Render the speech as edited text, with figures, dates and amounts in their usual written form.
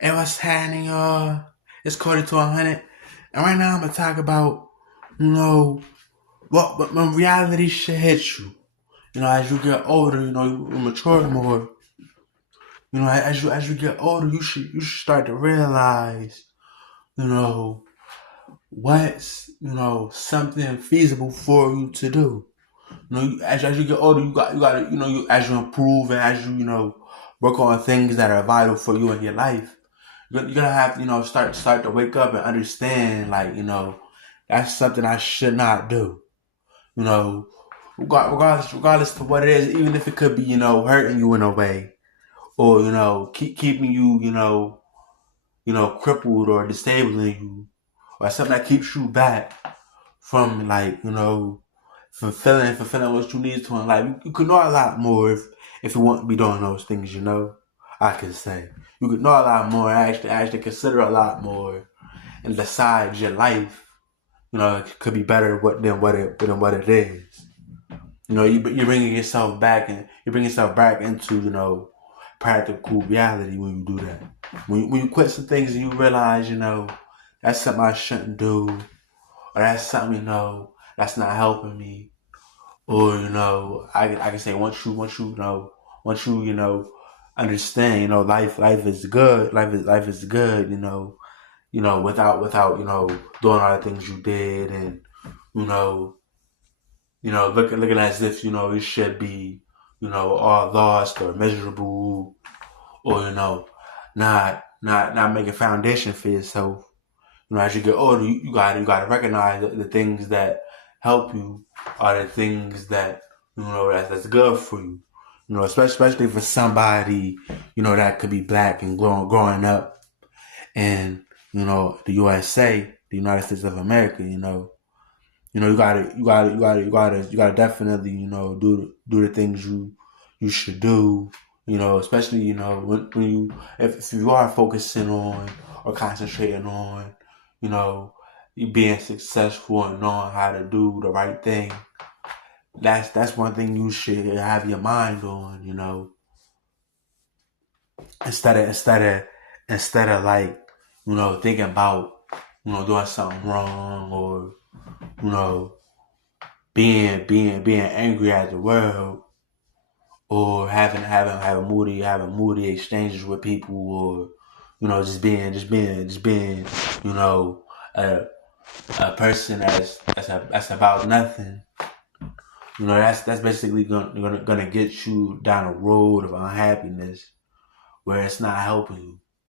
And what's happening, y'all? It's Cody to 100. And right now I'm going to talk about, what when reality shit hits you. As you get older, you mature more. As you get older, you should start to realize, you know, what's, something feasible for you to do. As you get older, you got to, as you improve and as you, work on things that are vital for you in your life, you're gonna have to, start to wake up and understand, like, that's something I should not do. You know, regardless to what it is, even if it could be, hurting you in a way, or keeping you, crippled or disabling you, or something that keeps you back from, like, fulfilling what you need to in life. You could know a lot more if you wouldn't be doing those things. I could say you could know a lot more, actually consider a lot more, and decide your life. It could be better than what it is. You're bringing yourself back, and you bring yourself back into practical reality when you do that. When you quit some things and you realize that's something I shouldn't do, or that's something that's not helping me, or I can say once you understand, life is good. Life is good. Without doing all the things you did, and you know looking as if it should be all lost or miserable, or not making foundation for yourself. As you get older, you gotta recognize the things that help you are the things that that's good for you. Especially for somebody that could be black and growing up in the USA, the United States of America. You gotta definitely do the things you should do. Especially when if you are focusing on or concentrating on you being successful and knowing how to do the right thing. That's one thing you should have your mind on. Instead of like thinking about doing something wrong, or you know being angry at the world, or having moody exchanges with people, or just being you know a, a person that's about nothing. That's basically gonna get you down a road of unhappiness where it's not helping you.